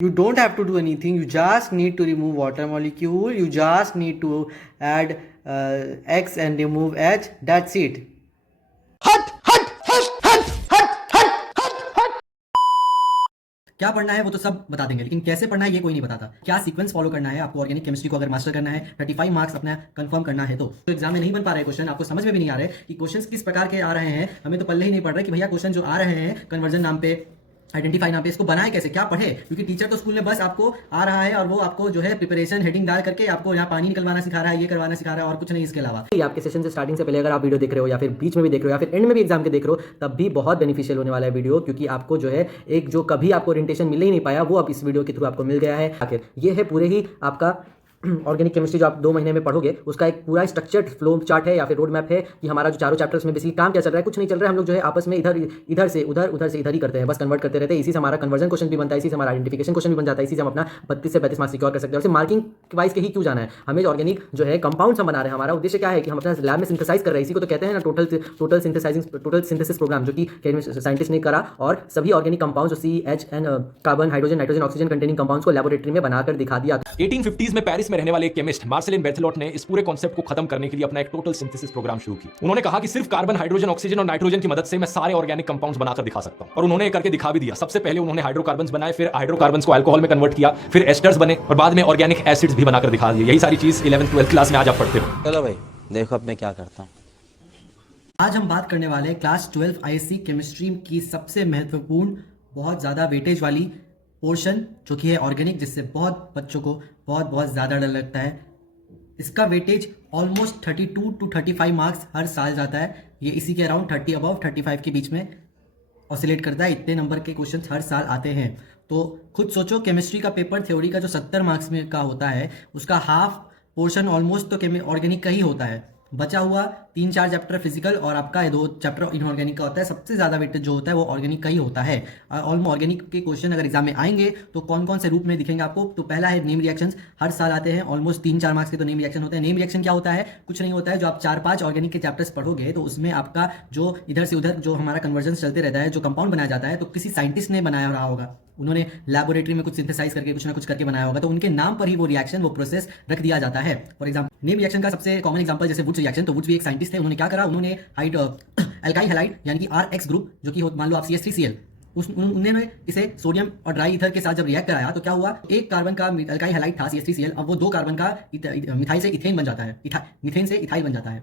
You don't have to do anything. You just need to remove water molecule. You just need to add X and remove H. That's it. क्या पढ़ना है वो तो सब बता देंगे, लेकिन कैसे पढ़ना है ये कोई नहीं बताता। क्या सीक्वेंस फॉलो करना है आपको ऑर्गेनिक केमिस्ट्री को अगर मास्टर करना है, 35 मार्क्स अपना कंफर्म करना है तो एग्जाम में नहीं बन पा रहे क्वेश्चन, आपको समझ में भी नहीं आ रहे कि क्वेश्चंस किस प्रकार के आ रहे हैं, हमें तो पल्ले ही नहीं पड़ रहे कि भैया क्वेश्चन जो आ रहे हैं कन्वर्जन नाम पे, आइडेंटिफाई नाम पे, इसको बनाए कैसे, क्या पढ़े, क्योंकि टीचर तो स्कूल में बस आपको आ रहा है और वो आपको जो है प्रिपरेशन हेडिंग डाल करके आपको यहाँ पानी निकलवाना सिखा रहा है, ये करवाना सिखा रहा है और कुछ नहीं इसके अलावा। आपके सेशन से स्टार्टिंग से पहले अगर आप वीडियो देख रहे हो या फिर बीच में भी देख रहे हो या फिर एंड में भी एग्जाम के देख रहे हो, तब भी बहुत बेनिफिशियल होने वाला है वीडियो, क्योंकि आपको जो है एक जो कभी आपको ओरिएंटेशन मिल ही नहीं पाया वो अब इस वीडियो के थ्रू आपको मिल गया है। आखिर ये है पूरे ही आपका ऑर्गेनिक केमिस्ट्री जो आप 2 महीने में पढ़ोगे उसका एक पूरा स्ट्रक्चर्ड फ्लो चार्ट है या फिर रोड मैप है कि हमारा जो चारों चैप्टर्स में बेसिकली काम क्या चल रहा है, कुछ नहीं चल रहा है, हम लोग जो है आपस में इधर से उधर ही करते हैं, बस कन्वर्ट करते रहते हैं। इसी से हमारा कन्वर्जन क्वेश्चन भी बनता है, इसी से हमारा आइडेंटिफिकेशन क्वेश्चन भी बन जाता है, इसी से हम अपना 32 से 35 मार्क्स सिक्योर कर सकते हैं। और मार्किंग वाइज के ही क्यों जाना है, हमें ऑर्गेनिक जो है कंपाउंड्स हम बना रहे हैं, हमारा उद्देश्य क्या है कि हम अपना लैब में सिंथेसाइज कर रहे हैं, इसी को तो कहते हैं ना टोटल सिंथेसिस प्रोग्राम, जो कि साइंटिस्ट ने करा और सभी ऑर्गेनिक कंपाउंड्स जो CH and carbon, hydrogen, nitrogen, oxygen containing compounds को लैबोरेटरी में बनाकर दिखा दिया। 1850s में पेरिस में रहने वाले एक केमिस्ट मार्सेलिन बेर्थेलॉट ने इस पूरे कॉन्सेप्ट को खत्म करने के लिए अपना एक टोटल सिंथेसिस प्रोग्राम शुरू किया। उन्होंने कहा कि सिर्फ कार्बन, हाइड्रोजन, ऑक्सीजन और नाइट्रोजन की मदद से मैं सारे ऑर्गेनिक कंपाउंड्स बनाकर दिखा सकता हूं, और उन्होंने ये करके दिखा भी दिया। सबसे पहले उन्होंने हाइड्रोकार्बन्स बनाए, फिर हाइड्रोकार्बन्स को अल्कोहल में कन्वर्ट किया, फिर एस्टर्स बने और बाद में ऑर्गेनिक एसिड्स भी बनाकर दिखा दिए। यही सारी चीज 11th 12th क्लास में आज आप पढ़ते हो। चलो भाई देखो अब मैं क्या करता हूँ। आज हम बात करने वाले हैं क्लास 12 ISC केमिस्ट्री की सबसे महत्वपूर्ण, बहुत ज़्यादा वेटेज वाली पोर्शन, जो कि है ऑर्गेनिक, जिससे बहुत बच्चों को बहुत ज़्यादा डर लगता है। इसका वेटेज ऑलमोस्ट 32 to 35 मार्क्स हर साल जाता है। ये इसी के अराउंड 30 अबव 35 के बीच में ऑसिलेट करता है। इतने नंबर के क्वेश्चन हर साल आते हैं। तो खुद सोचो, केमिस्ट्री का पेपर थ्योरी का जो 70 मार्क्स में का होता है, उसका हाफ पोर्शन ऑलमोस्ट तो ऑर्गेनिक का ही होता है। बचा हुआ 3-4 चैप्टर फिजिकल और आपका 2 चैप्टर इनऑर्गेनिक का होता है। सबसे ज़्यादा वेटेज जो होता है वो ऑर्गेनिक का ही होता है। ऑलमोस्ट ऑर्गेनिक के क्वेश्चन अगर एग्जाम में आएंगे तो कौन कौन से रूप में दिखेंगे आपको, तो पहला है नेम रिएक्शंस, हर साल आते हैं। ऑलमोस्ट 3-4 मार्क्स के तो नेम रिएक्शन होते हैं। नेम रिएक्शन क्या होता है, कुछ नहीं होता है, जो आप 4-5 ऑर्गेनिक के चैप्टर्स पढ़ोगे तो उसमें आपका जो इधर से उधर जो हमारा कन्वर्जन चलते रहता है, जो कंपाउंड बनाया जाता है, तो किसी साइंटिस्ट ने बनाया रहा होगा, उन्होंने लैबोरेटरी में कुछ सिंथेसाइज करके कुछ ना कुछ करके बनाया होगा, तो उनके नाम पर ही वो रिएक्शन, वो प्रोसेस रख दिया जाता है। फॉर एग्जाम्पल नेम रिएक्शन का सबसे कॉमन एग्जांपल जैसे वुड्स रिएक्शन, तो वुड्स भी एक साइंटिस्ट थे। उन्होंने क्या करा, उन्होंने एल्काइल हैलाइड यानी कि RX ग्रुप, जो कि मान लो आप CH3Cl, उन्होंने इसे सोडियम और ड्राई ईथर के साथ जब रिएक्ट कराया तो क्या हुआ, एक कार्बन का एल्काइल हैलाइड था CH3Cl, अब वो 2 कार्बन का मिथाइल से इथेन बन जाता है, मिथेन से इथाइल बन जाता है।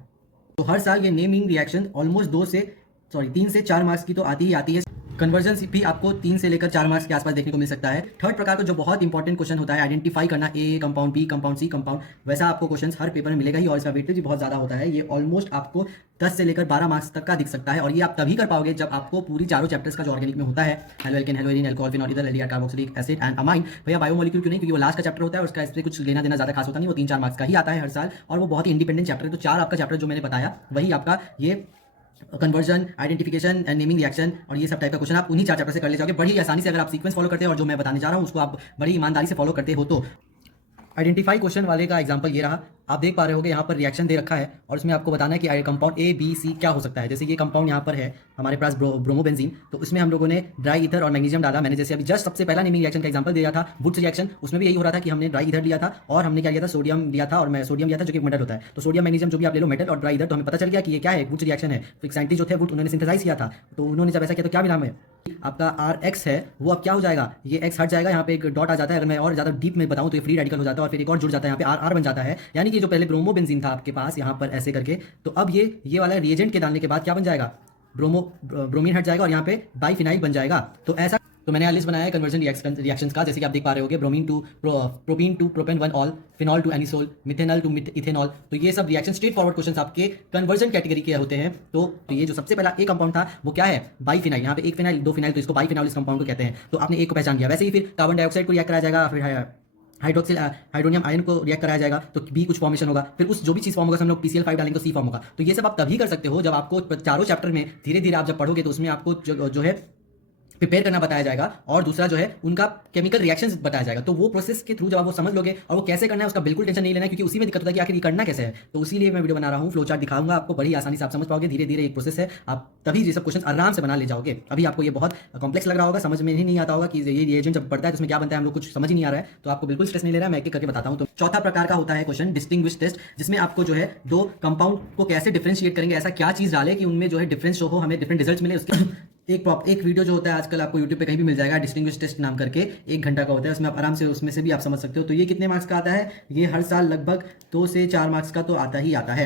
तो हर साल ये नेमिंग रिएक्शन ऑलमोस्ट 3 से 4 मार्क्स की तो आती ही है। कन्वर्जन भी आपको 3 से लेकर 4 मार्क्स के आसपास देखने को मिल सकता है। थर्ड प्रकार का जो बहुत इंपॉर्टेंट क्वेश्चन होता है, आइडेंटिफाई करना, A compound, B compound, C compound, वैसा आपको क्वेश्चन हर पेपर में मिलेगा ही और इसका वेटेज भी बहुत ज़्यादा होता है। ये ऑलमोस्ट आपको 10 से लेकर 12 मार्क्स तक का दिख सकता है, और ये आप तभी कर पाओगे जब आपको पूरी चारों चैप्टर्स का जो ऑर्गेनिक में होता है, halo alkane, hello arene, alcohol, phenol, ether, aldehyde, carboxylic acid and amine. भैया बायोमोलिक्यूल क्यों नहीं, क्योंकि वो लास्ट का चैप्टर होता है और उसका इससे कुछ लेना देना ज़्यादा खास होता नहीं, वो 3-4 मार्क्स का ही आता है हर साल, और वो बहुत ही इंडिपेंडेंट चैप्टर है। तो 4 आपका चैप्टर जो मैंने बताया वही आपका ये conversion, identification and naming reaction और ये सब टाइप का क्वेश्चन आप उन्हीं 4 चैप्टर से कर ले जाओगे बड़ी आसानी से, अगर आप सीक्वेंस फॉलो करते हैं और जो मैं बताने जा रहा हूँ उसको आप बड़ी ईमानदारी से फॉलो करते हो। तो आइडेंटिफाई क्वेश्चन वाले का एग्जांपल ये रहा, आप देख पा रहे होगे यहाँ पर रिएक्शन दे रखा है और उसमें आपको बताना है कि कंपाउंड A, B, C क्या हो सकता है। जैसे ये कंपाउंड यहाँ पर है हमारे पास ब्रोमोबेंजीन, तो इसमें हम लोगों ने ड्राई ईथर और मैग्नीशियम डाला। मैंने जैसे अभी जस्ट सबसे पहला नेमिंग रिएक्शन का एग्जांपल दिया था वुड्स रिएक्शन, उसमें भी यही हो रहा था कि हमने ड्राई ईथर लिया था और हमने क्या लिया था, सोडियम लिया था, और मैं सोडियम लिया था जो कि मेटल होता है। तो सोडियम, मैग्नीशियम जो भी आप ले लो, मेटल और ड्राई ईथर, तो हमें पता चल गया कि ये क्या है, वुड्स रिएक्शन है। तो एक साइंटिस्ट जो थे वुड, उन्होंने सिंथेसाइज किया था, तो उन्होंने जब ऐसा किया तो क्या नाम है आपका RX है, वो अब क्या हो जाएगा, ये X हट जाएगा, यहाँ पे एक डॉट आ जाता है। अगर मैं और ज़्यादा डीप में बताऊँ तो ये फ्री रेडिकल हो जाता है और फिर एक और जुड़ जाता है, यहाँ पे R बन जाता है। यानी कि जो पहले ब्रोमोबेंजीन था आपके पास यहाँ पर ऐसे करके, तो अब ये वाला रिएजेंट के डालने के बाद क्या बन जाएगा, ब्रोमीन हट जाएगा और यहाँ पे बाइफिनाइल बन जाएगा। तो ऐसा, तो मैंने यहाँ लिस्ट बनाया है कन्वर्जन रिएक्शंस का, जैसे कि आप देख पा रहे होगे, bromine to propene to propane 1 ol, phenol to anisole, methanol to ethanol. तो ये सब रिएक्शन स्ट्रेट फॉरवर्ड क्वेश्चंस आपके कन्वर्जन कैटेगरी के होते हैं। तो ये जो सबसे पहला A कंपाउंड था वो क्या है, बाइफिनाइल। यहाँ पे 1 फिनाइल 2 फिनाइल, तो इसको बाइफिनाइल इस कंपाउंड को कहते हैं। तो आपने एक को पहचान लिया। वैसे ही फिर कार्बन डाइऑक्साइड को रिएक्ट कराया जाएगा, फिर हाइड्रोनियम आयन को रिएक्ट कराया जाएगा तो B कुछ फॉर्मेशन होगा, फिर उस जो भी चीज़ फॉर्म होगा हम लोग PCl5 डालेंगे तो C फॉर्म होगा। तो ये सब आप तभी कर सकते हो जब आपको चारों चैप्टर में धीरे धीरे आप जब पढ़ोगे तो उसमें आपको जो है प्रिपेयर करना बताया जाएगा और दूसरा जो है उनका केमिकल रिएक्शंस बताया जाएगा। तो वो प्रोसेस के थ्रू जब आप वो समझ लोगे और वो कैसे करना है उसका बिल्कुल टेंशन नहीं लेना है, क्योंकि उसी में दिक्कत होता है कि आखिर ये करना कैसे है। तो इसीलिए मैं वीडियो बना रहा हूँ, फ्लो चार्ट दिखाऊंगा आपको, बड़ी आसानी से आप समझ पाओगे। धीरे धीरे एक प्रोसेस है, आप तभी ये सब क्वेश्चन आराम से बना ले जाओगे। अभी आपको ये बहुत कॉम्प्लेक्स लग रहा होगा, समझ में ही नहीं आता होगा कि ये रिएजेंट जब पढ़ता है तो उसमें क्या बनता है, हम लोग कुछ समझ ही नहीं आ रहा है। तो आपको बिल्कुल स्ट्रेस नहीं ले रहा है, मैं एक एक करके बताता हूँ। तो चौथा प्रकार का होता है क्वेश्चन डिस्टिंग्विश टेस्ट, जिसमें आपको जो है दो कंपाउंड को कैसे डिफरेंशिएट करेंगे, ऐसा क्या चीज डाले कि उनमें जो है डिफरेंस शो हो, हमें डिफरेंट रिजल्ट मिले। उसके एक वीडियो जो होता है आजकल आपको यूट्यूब पे कहीं भी मिल जाएगा, डिस्टिंग्विश टेस्ट नाम करके, 1 घंटा का होता है। उसमें आप आराम से उसमें से भी आप समझ सकते हो। तो ये कितने मार्क्स का आता है, ये हर साल लगभग 2 से 4 मार्क्स का तो आता ही आता है।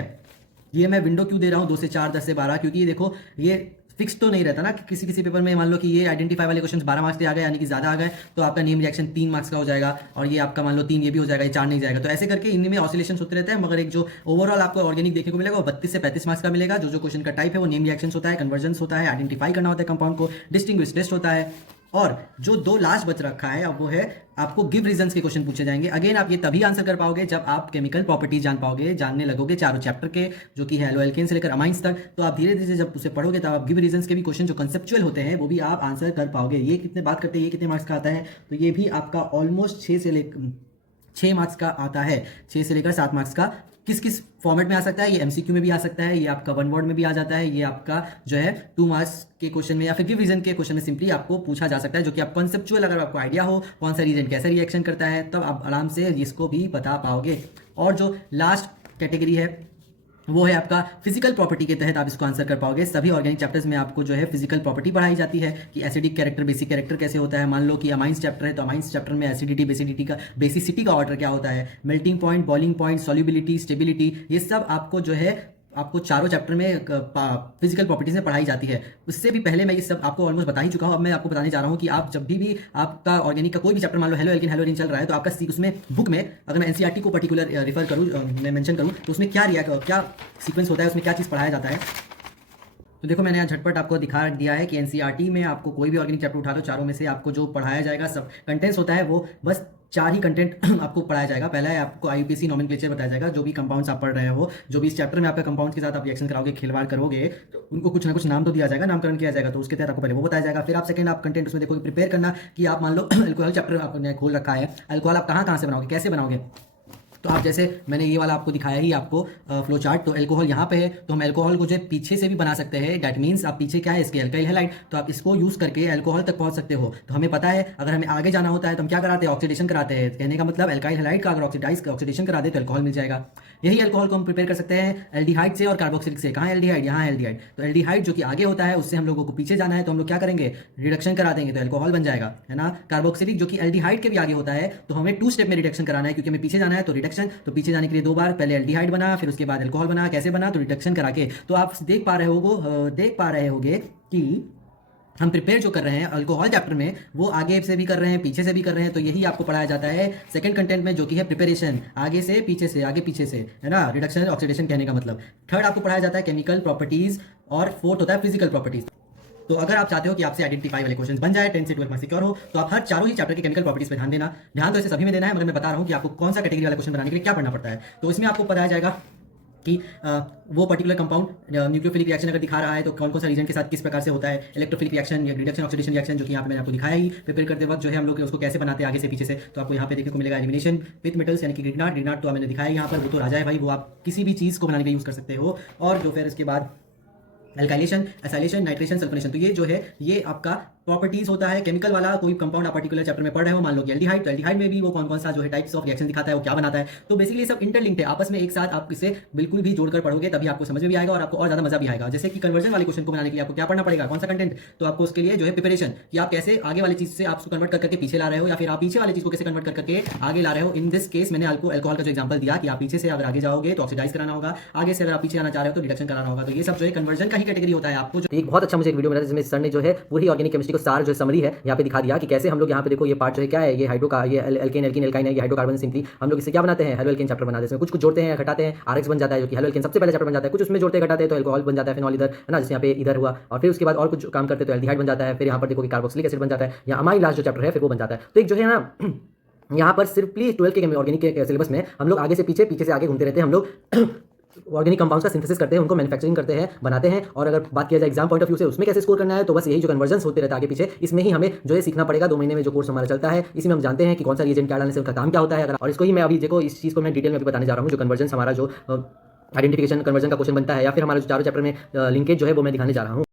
ये मैं विंडो क्यों दे रहा हूँ 2 से 4, 10 से 12, क्योंकि ये देखो ये फिक्स तो नहीं रहता ना कि किसी किसी पेपर में मान लो कि ये आइडेंटिफाई वाले क्वेश्चन 12 मार्क्स के आ गए, यानी कि ज्यादा आ गए, तो आपका नेम रिएक्शन 3 मार्क्स का हो जाएगा, और ये आपका मान लो 3 ये भी हो जाएगा, ये 4 नहीं जाएगा। तो ऐसे करके इनमें ऑसिलेशन होते रहते हैं, मगर एक जो ओवरऑल आपको ऑर्गेनिक देखने को मिलेगा वो 32 से 35 मार्क्स का मिलेगा। जो क्वेश्चन का टाइप है वो नेम रिएक्शन होता है, कन्वर्जन होता है, आइडेंटिफाई करना होता है कंपाउंड को, डिस्टिंग्विश टेस्ट होता है। और जो 2 लास्ट बच रखा है अब वो है आपको गिव रीजंस के क्वेश्चन पूछे जाएंगे। अगेन आप ये तभी आंसर कर पाओगे जब आप केमिकल प्रॉपर्टीज जानने लगोगे चारों चैप्टर के, जो कि है एल्केन से लेकर अमाइंस तक। तो आप धीरे धीरे जब उसे पढ़ोगे तब आप गिव रीजंस के भी क्वेश्चन जो कंसेप्चुअल होते हैं वो भी आप आंसर कर पाओगे। ये कितने बात करते हैं, ये कितने मार्क्स का आता है, तो ये भी आपका ऑलमोस्ट 6 मार्क्स का आता है, 6 से लेकर 7 मार्क्स का। किस किस फॉर्मेट में आ सकता है, ये एमसीक्यू में भी आ सकता है, ये आपका 1 वर्ड में भी आ जाता है, ये आपका जो है 2 मार्क्स के क्वेश्चन में या फिर गिव रीजन के क्वेश्चन में सिंपली आपको पूछा जा सकता है, जो कि आप कॉन्सेप्चुअल अगर आपको आइडिया हो कौन सा रीजन कैसे रिएक्शन करता है तब आप आराम से इसको भी बता पाओगे। और जो लास्ट कैटेगरी है वो है आपका फिजिकल प्रॉपर्टी के तहत आप इसको आंसर कर पाओगे। सभी ऑर्गेनिक चैप्टर्स में आपको जो है फिजिकल प्रॉपर्टी पढ़ाई जाती है कि एसिडिक कैरेक्टर बेसिक कैरेक्टर कैसे होता है। मान लो कि अमाइंस चैप्टर है तो अमाइंस चैप्टर में एसिडिटी बेसिसिटी का ऑर्डर क्या होता है, melting point, boiling point, solubility, stability, ये सब आपको जो है आपको चारों चैप्टर में फिजिकल प्रॉपर्टीज में पढ़ाई जाती है। उससे भी पहले मैं ये सब आपको ऑलमोस्ट बता ही चुका हूँ। अब मैं आपको बताने जा रहा हूँ कि आप जब भी आपका ऑर्गेनिक का कोई भी चैप्टर मान लो हेलो एल्केन हेलो एरीन चल रहा है तो आपका उसमें बुक में अगर मैं एनसीईआरटी को पर्टिकुलर रेफर करूँ, मैं मेंशन करूँ तो उसमें क्या सीक्वेंस होता है, उसमें क्या चीज़ पढ़ाया जाता है। तो देखो मैंने यहाँ झटपट आपको दिखा दिया है कि एनसीईआरटी में आपको कोई भी ऑर्गेनिक चैप्टर उठा लो, चारों में से आपको जो पढ़ाया जाएगा सब कंटेंट्स होता है वो बस 4 ही कंटेंट आपको पढ़ाया जाएगा। पहला है आपको आईयूपीएसी नॉमेनक्लेचर बताया जाएगा, जो भी कंपाउंड्स आप पढ़ रहे हो, जो भी इस चैप्टर में आपका कंपाउंड्स के साथ आप रिएक्शन कराओगे, खिलवाड़ करोगे तो उनको कुछ ना कुछ नाम तो दिया जाएगा, नामकरण किया जाएगा, तो उसके तहत आपको पहले वो बताया जाएगा। फिर आप सेकंड आप कंटेंट उसमें देखोगे प्रिपेयर करना कि आप मान लो अल्कोहल चैप्टर आपने खोल रखा है, अल्कोहल आप कहाँ से बनाओगे, कैसे बनाओगे। तो आप जैसे मैंने ये वाला आपको दिखाया ही आपको फ्लो चार्ट, तो अल्कोहल यहाँ पे है तो हम अल्कोहल को जो है पीछे से भी बना सकते हैं। दैट मीन्स आप पीछे क्या है इसके अल्काइल हैलाइड, तो आप इसको यूज करके अल्कोहल तक पहुंच सकते हो। तो हमें पता है अगर हमें आगे जाना होता है तो हम क्या कराते हैं, ऑक्सीडेशन कराते हैं। कहने का मतलब अल्काइल हैलाइड का अगर ऑक्सीडेशन करा दे तो अल्कोहल मिल जाएगा। यही अल्कोहल को हम प्रिपेयर कर सकते हैं एल्डिहाइड से और कार्बोक्सिलिक से। कहाँ है एल्डिहाइड, यहाँ है एल्डिहाइड। तो एल्डिहाइड जो कि आगे होता है उससे हम लोगों को पीछे जाना है तो हम लोग क्या करेंगे, रिडक्शन करा देंगे तो अल्कोहल बन जाएगा, है ना। कार्बोक्सिलिक जो कि एल्डिहाइड के भी आगे होता है तो हमें 2 स्टेप में रिडक्शन कराना है, क्योंकि हमें पीछे जाना है तो रिडक्शन, तो पीछे जाने के लिए 2 बार, पहले एल्डिहाइड बना फिर उसके बाद अल्कोहल बना। कैसे बना, तो रिडक्शन करा के। तो आप देख पा रहे होगे कि हम प्रिपेयर जो कर रहे हैं अल्कोहल चैप्टर में वो आगे से भी कर रहे हैं पीछे से भी कर रहे हैं। तो यही आपको पढ़ाया जाता है सेकंड कंटेंट में, जो कि है प्रिपरेशन, आगे से पीछे से, आगे पीछे से, है ना, रिडक्शन ऑक्सीडेशन कहने का मतलब। थर्ड आपको पढ़ाया जाता है केमिकल प्रॉपर्टीज और फोर्थ होता है फिजिकल प्रॉपर्टीज। तो अगर आप चाहते हो कि आपसे आइडेंटिफाई वाले क्वेश्चन बन जाए 10 से 12 मार्क्स सिक्योर हो तो आप हर चारों ही चैप्टर के केमिकल प्रॉपर्टीज पे ध्यान देना। ध्यान तो इसे सभी में देना है, मगर मैं बता रहा हूँ कि आपको कौन सा कैटेगरी वाला क्वेश्चन बनाने के लिए क्या पढ़ना पड़ता है। तो इसमें आपको बताया जाएगा कि वो पर्टिकुलर कंपाउंड न्यूक्लियोफिलिक रिएक्शन अगर दिखा रहा है तो कौन कौन सा रीजन के साथ किस प्रकार से होता है, इलेक्ट्रोफिलिक रिएक्शन या रिडक्शन ऑक्सीडेशन रिएक्शन, जो कि यहाँ पे मैंने आपको दिखाया ही प्रिपेयर करते वक्त जो है हम लोग उसको कैसे बनाते हैं आगे से पीछे से। तो आपको यहाँ पे देखने को मिलेगा एलिमिनेशन विथ मेटल्स यानी कि ग्रिग्नाट तो मैंने दिखाया यहाँ पर, वो तो राजा है भाई, वो आप किसी भी चीज़ को बनाने के लिए यूज़ कर सकते हो। और जो फिर इसके बाद एल्काइलेशन, एसाइलेशन, नाइट्रेशन, सल्फोनेशन, तो ये जो है ये आपका प्रॉपर्टीज होता है केमिकल वाला। कोई कंपाउंड आप पर्टिकुलर चैप्टर में पढ़ रहे हो, मान लो कि एल्डिहाइड, तो एल्डिहाइड में भी वो कौन कौन सा जो है टाइप्स ऑफ रिएक्शन दिखाता है, वो क्या बनाता है। तो बेसिकली सब इंटरलिंक्ड है आपस में, एक साथ आप इसे बिल्कुल भी जोड़कर पढ़ोगे तभी आपको समझ में भी आएगा और आपको और ज्यादा मजा भी आएगा। जैसे कि कन्वर्जन वाले क्वेश्चन को बनाने के लिए आपको क्या पढ़ना पड़ेगा, कौन सा कंटेंट, तो आपको उसके लिए जो है प्रिपरेशन कि आप कैसे आगे वाली चीज से आप उसको कन्वर्ट करके पीछे ला रहे हो, या फिर आप पीछे वाली चीज को कैसे कन्वर्ट करके आगे ला रहे हो। इन दिस केस मैंने आपको अल्कोहल का जो एग्जांपल दिया कि आप पीछे से अगर आगे जाओगे तो ऑक्सीडाइज कराना होगा, आगे से अगर आप पीछे आना चाह रहे हो तो रिडक्शन कराना होगा। तो ये सब जो है कन्वर्जन का ही कैटेगरी होता है। आपको एक बहुत अच्छा मुझे एक वीडियो मिला जिसमें सर ने जो है पूरी ऑर्गेनिक केमिस्ट्री को सार जो समरी है यहाँ पे दिखा दिया कि कैसे हम लोग यहाँ पे देखो ये पार्ट जो है क्या है, ये हाइड्रो का ये एल्केन एल्काइन है, ये हाइड्रोकार्बन सिंपली हम लोग इससे क्या बनाते हैं, हेलो एल्केन चैप्टर बनाते हैं। इसमें कुछ जोड़ते हैं घटाते हैं, आरएक्स बन जाता है जो कि हेलो एल्केन सबसे पहले चैप्टर बन जाता है। कुछ उसमें जोड़ते घटाते हैं तो अल्कोहल बन जाता है, फिनॉल इधर, है ना, जैसे यहाँ पे इधर हुआ। और फिर उसके बाद और कुछ काम करते तो एल्डिहाइड बन जाता है। फिर यहाँ पर देखो कि कार्बोक्सिलिक एसिड बन जाता है, या अमाइन लास्ट जो चैप्टर है फिर वो बन जाता है। तो एक जो है ना यहाँ पर सिर्फली 12 के ऑर्गेनिक के सिलेबस में हम लोग आगे से पीछे, पीछे से आगे घूमते रहते हैं हम लोग ऑर्गेनिक कंपाउंड्स का सिंथेसिस करते हैं, उनको मैन्युफैक्चरिंग करते हैं, बनाते हैं। और अगर बात किया जाए एग्जाम पॉइंट ऑफ व्यू से उसमें कैसे स्कोर करना है, तो बस यही जो कन्वर्जन्स होते रहता है आगे पीछे, इसमें ही हमें जो है सीखना पड़ेगा। 2 महीने में जो कोर्स हमारा चलता है, इसी में हम जानते हैं कि कौन सा रिएजेंट क्या डालने से उनका काम क्या होता है। अगर और इसको ही मैं अभी देखो, इस चीज़ को मैं डिटेल में भी बताने जा रहा हूँ, जो कन्वर्जन्स हमारा जो आइडेंटिफिकेशन कन्वर्जन का क्वेश्चन बनता है, या फिर हमारा जो चारों चैप्टर में लिंकेज जो है वो मैं दिखाने जा रहा हूँ।